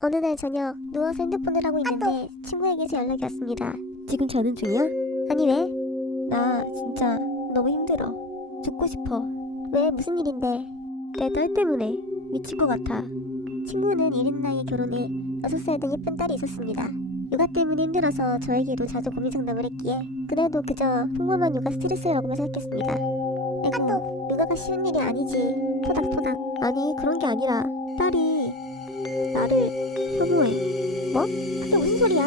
어느 날 저녁 누워서 핸드폰을 하고 있는데 친구에게서 연락이 왔습니다. 지금 자는 중이야? 아니 왜? 나 진짜 너무 힘들어. 죽고 싶어. 왜 무슨 일인데? 내 딸 때문에 미칠 것 같아. 친구는 이른 나이에 결혼해 6살 된 예쁜 딸이 있었습니다. 육아 때문에 힘들어서 저에게도 자주 고민 상담을 했기에 그래도 그저 평범한 육아 스트레스라고만 생각했습니다. 아또 육아가 쉬운 일이 아니지. 토닥토닥. 아니 그런 게 아니라 딸이 나를 혐오해. 뭐? 그게 무슨 소리야?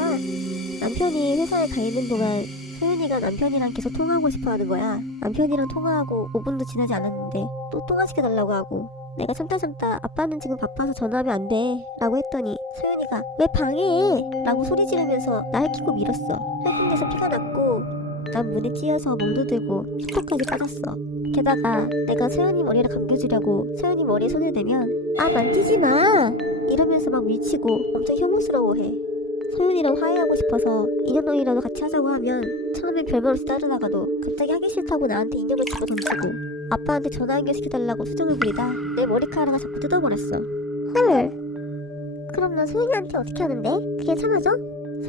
남편이 회사에 가 있는 동안 소윤이가 남편이랑 계속 통화하고 싶어 하는 거야. 남편이랑 통화하고 5분도 지나지 않았는데 또 통화시켜달라고 하고, 내가 참다 아빠는 지금 바빠서 전화하면 안 돼 라고 했더니 소윤이가 왜 방해해 라고 소리 지르면서 날 킥고 밀었어. 할퀴에서 피가 났고 난 문에 찧어서 멍도 들고 흉터까지 빠졌어. 게다가 내가 소윤이 머리를 감겨주려고 소윤이 머리에 손을 대면 아 만지지 마. 이러면서 막 밀치고 엄청 혐오스러워해. 소윤이랑 화해하고 싶어서 인형놀이라도 같이 하자고 하면 처음엔 별말 없이 따르다가도 갑자기 하기 싫다고 나한테 인형을 집어 던지고 아빠한테 전화 연결시켜달라고 수정을 부리다 내 머리카락을 자꾸 뜯어버렸어. 헐. 그럼 너 소윤이한테 어떻게 하는데? 그게 참아줘?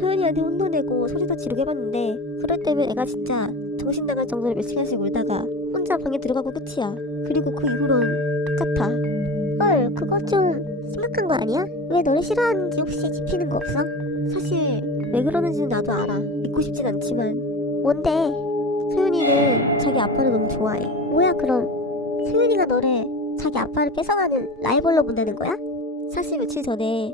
소윤이한테 혼도 내고 소리도 지르게 해봤는데 그럴 때면 애가 진짜 정신 나갈 정도로 몇 시간씩 울다가 혼자 방에 들어가고 끝이야. 그리고 그 이후론 똑같아. 헐, 그거 좀 심각한 거 아니야? 왜 너를 싫어하는지 혹시 짚히는 거 없어? 사실 왜 그러는지는 나도 알아. 믿고 싶진 않지만 뭔데? 소윤이는 자기 아빠를 너무 좋아해. 뭐야 그럼 소윤이가 너를 자기 아빠를 뺏어가는 라이벌로 본다는 거야? 사실 며칠 전에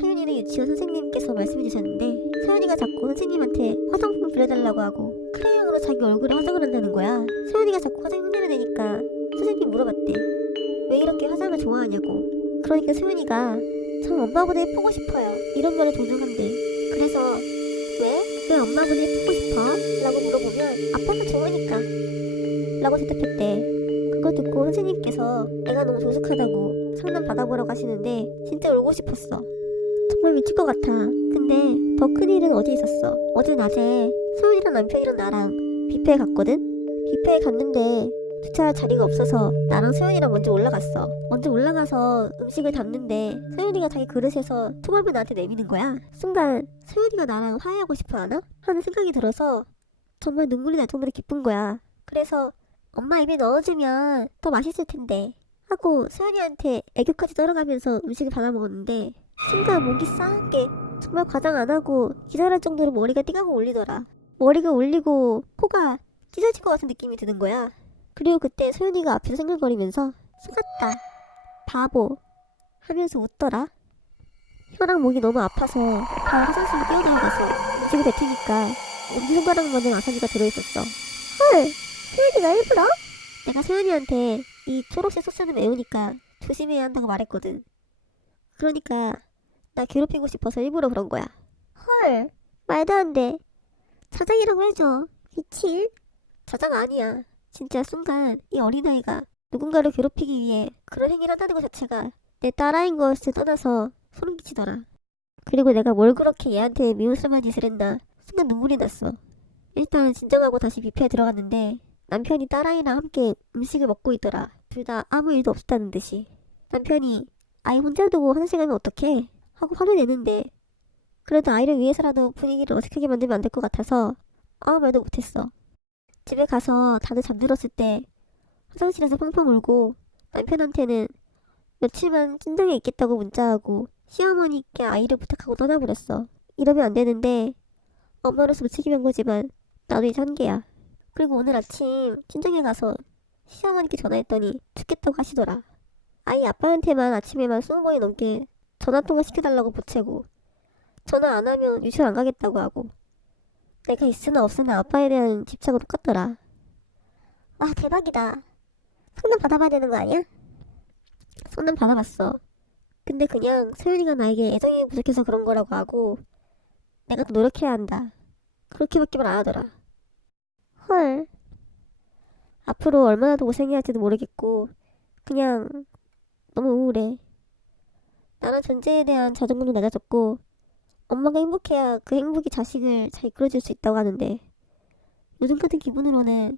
소윤이는 유치원 선생님께서 말씀해 주셨는데 소윤이가 자꾸 선생님한테 화장품 빌려달라고 하고 크레용으로 자기 얼굴에 화장을 한다는 거야. 소윤이가 자꾸 화장 흉내를 내니까 선생님이 물어봤대. 왜 이렇게 화장을 좋아하냐고. 그러니까 소윤이가 전 엄마보다 예쁘고 싶어요 이런 말을 종종 한대. 그래서 왜 엄마보다 예쁘고 싶어? 라고 물어보면 아빠가 좋으니까 라고 대답했대. 그걸 듣고 선생님께서 애가 너무 조숙하다고 상담 받아보라고 하시는데 진짜 울고 싶었어. 정말 미칠 것 같아. 근데 더 큰 일은 어디 있었어. 어제 낮에 소윤이랑 남편이랑 나랑 뷔페에 갔거든? 뷔페에 갔는데 주차할 자리가 없어서 나랑 소윤이랑 먼저 올라갔어. 먼저 올라가서 음식을 담는데 소윤이가 자기 그릇에서 초밥을 나한테 내미는 거야. 순간 소윤이가 나랑 화해하고 싶어 하나? 하는 생각이 들어서 정말 눈물이 날 정도로 기쁜 거야. 그래서 엄마 입에 넣어주면 더 맛있을 텐데 하고 소윤이한테 애교까지 떨어가면서 음식을 받아 먹었는데 순간 목이 싸한 게 정말 과장 안 하고 기절할 정도로 머리가 띵하고 울리더라. 머리가 울리고 코가 찢어질 것 같은 느낌이 드는 거야. 그리고 그때 소윤이가 앞에서 생글거리면서 속았다 바보 하면서 웃더라. 혀랑 목이 너무 아파서 바로 화장실에 뛰어들어가서 음식을 뱉으니까 엄지손가락만한 와사비가 들어있었어. 헐, 소윤이가 일부러? 내가 소윤이한테 이 초록색 소스는 매우니까 조심해야 한다고 말했거든. 그러니까 나 괴롭히고 싶어서 일부러 그런 거야. 헐, 말도 안 돼. 자장이라고 해줘. 미친. 자장 아니야. 진짜 순간 이 어린아이가 누군가를 괴롭히기 위해 그런 행위를 한다는 것 자체가 내 딸아이인 것을 떠나서 소름 끼치더라. 그리고 내가 뭘 그렇게 얘한테 미운스러운 짓을 했나 순간 눈물이 났어. 일단 진정하고 다시 뷔페에 들어갔는데 남편이 딸아이랑 함께 음식을 먹고 있더라. 둘 다 아무 일도 없었다는 듯이. 남편이 아이 혼자 두고 화장실 가면 어떡해 하고 화를 내는데 그래도 아이를 위해서라도 분위기를 어색하게 만들면 안 될 것 같아서 아무 말도 못했어. 집에 가서 다들 잠들었을 때 화장실에서 펑펑 울고 남편한테는 며칠만 친정에 있겠다고 문자하고 시어머니께 아이를 부탁하고 떠나버렸어. 이러면 안 되는데 엄마로서 무책임한 거지만 나도 이제 한계야. 그리고 오늘 아침 친정에 가서 시어머니께 전화했더니 죽겠다고 하시더라. 아이 아빠한테만 아침에만 20번이 넘게 전화통화 시켜달라고 보채고 전화 안 하면 유치원 안 가겠다고 하고 내가 있으나 없으나 아빠에 대한 집착은 똑같더라. 와, 대박이다. 상담 받아봐야 되는 거 아니야? 상담 받아봤어. 근데 그냥 소윤이가 나에게 애정이 부족해서 그런 거라고 하고 내가 더 노력해야 한다 그렇게밖에 말 안 하더라. 헐, 앞으로 얼마나 더 고생해야 할지도 모르겠고 그냥 너무 우울해. 나는 존재에 대한 자존감도 낮아졌고 엄마가 행복해야 그 행복이 자식을 잘 이끌어줄 수 있다고 하는데 요즘 같은 기분으로는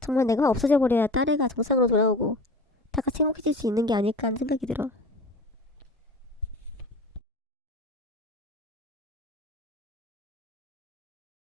정말 내가 없어져 버려야 딸애가 정상으로 돌아오고 다 같이 행복해질 수 있는 게 아닐까 하는 생각이 들어.